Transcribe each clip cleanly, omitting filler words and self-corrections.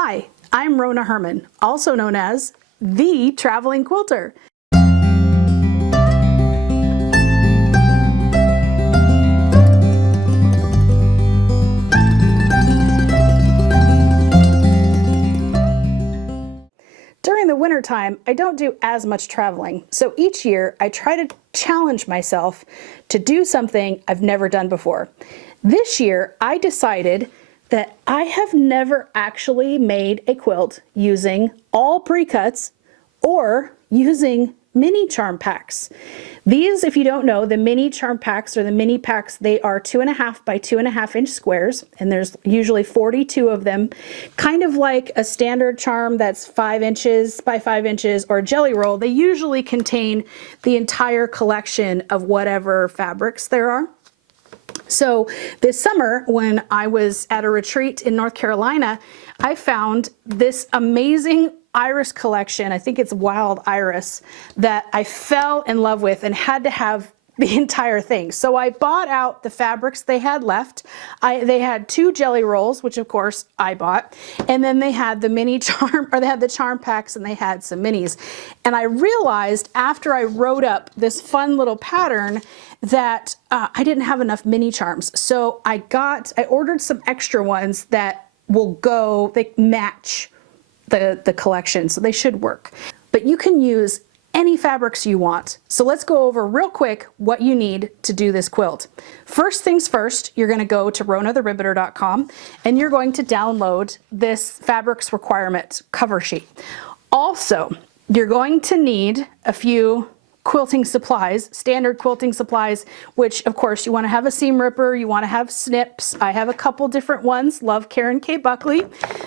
Hi, I'm Rona Herman, also known as the Traveling Quilter. During the wintertime, I don't do as much traveling, so each year I try to challenge myself to do something I've never done before. This year, I decided that I have never actually made a quilt using all pre-cuts or using mini charm packs. These, if you don't know, the mini charm packs or the mini packs, they are 2.5 by 2.5 inch squares, and there's usually 42 of them, kind of like a standard charm that's 5 inches by 5 inches or a jelly roll. They usually contain the entire collection of whatever fabrics there are. So this summer, when I was at a retreat in North Carolina, I found this amazing iris collection. I think it's wild iris that I fell in love with and had to have the entire thing. So I bought out the fabrics they had left. They had 2 jelly rolls, which of course I bought. And then they had the mini charm, or they had the charm packs, and they had some minis. And I realized after I wrote up this fun little pattern that I didn't have enough mini charms. So I ordered some extra ones that they match the collection, so they should work. But you can use any fabrics you want. So let's go over real quick what you need to do this quilt. First things first, you're going to go to ronatheribbeter.com and you're going to download this fabrics requirement cover sheet. Also, you're going to need a few quilting supplies, standard quilting supplies, which of course you want to have a seam ripper, you want to have snips. I have a couple different ones. Love Karen K. Buckley.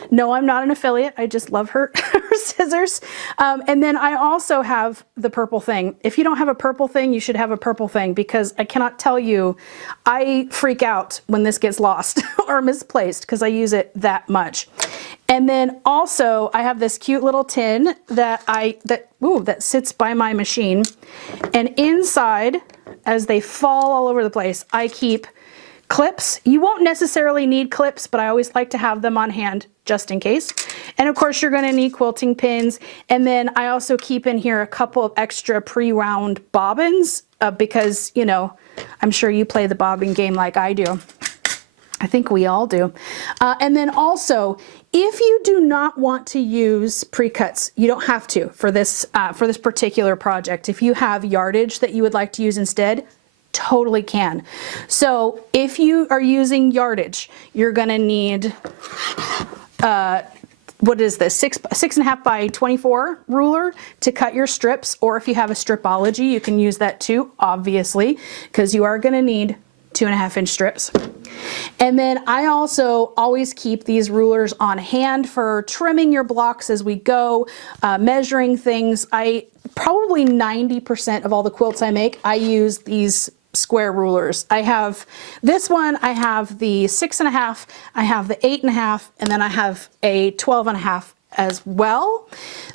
No, I'm not an affiliate. I just love her, her scissors. And then I also have the purple thing. If you don't have a purple thing, you should have a purple thing, because I cannot tell you, I freak out when this gets lost or misplaced because I use it that much. And then also I have this cute little tin that sits by my machine, and inside, as they fall all over the place, I keep clips. You won't necessarily need clips, but I always like to have them on hand just in case. And of course you're going to need quilting pins. And then I also keep in here a couple of extra pre-wound bobbins because, you know, I'm sure you play the bobbin game like I do. I think we all do. And then also, if you do not want to use pre-cuts, you don't have to for this particular project. If you have yardage that you would like to use instead, totally can. So if you are using yardage, you're gonna need, what is this, 6.5 by 24 ruler to cut your strips, or if you have a stripology, you can use that too, obviously, because you are gonna need 2.5 inch strips. And then I also always keep these rulers on hand for trimming your blocks as we go, measuring things. Probably 90% of all the quilts I make, I use these square rulers. I have this one, I have the 6.5, I have the 8.5, and then I have a 12.5 as well.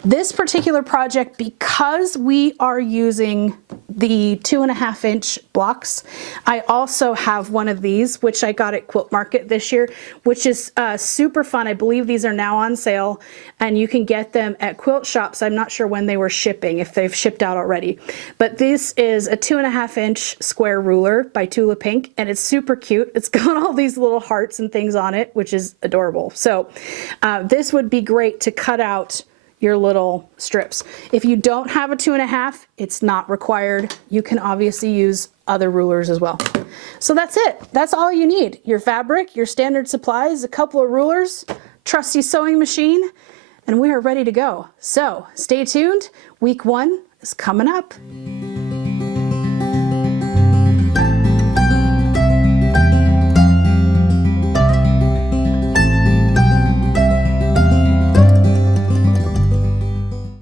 This particular project, because we are using the 2.5 inch blocks, I also have one of these, which I got at Quilt Market this year, which is super fun. I believe these are now on sale and you can get them at quilt shops. I'm not sure when they were shipping, if they've shipped out already, but this is a 2.5 inch square ruler by Tula Pink, and it's super cute. It's got all these little hearts and things on it, which is adorable. So this would be great to cut out your little strips. If you don't have a 2.5, it's not required. You can obviously use other rulers as well. So that's it. That's all you need. Your fabric, your standard supplies, a couple of rulers, trusty sewing machine, and we are ready to go. So stay tuned. Week 1 is coming up.